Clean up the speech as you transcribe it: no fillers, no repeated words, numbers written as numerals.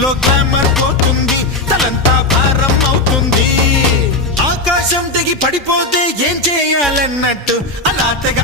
బాడీలో గ్లామర్ పోతుంది, తలంతా భారం అవుతుంది. ఆకాశం తెగి పడిపోతే ఏం చేయాలన్నట్టు అలా తెగ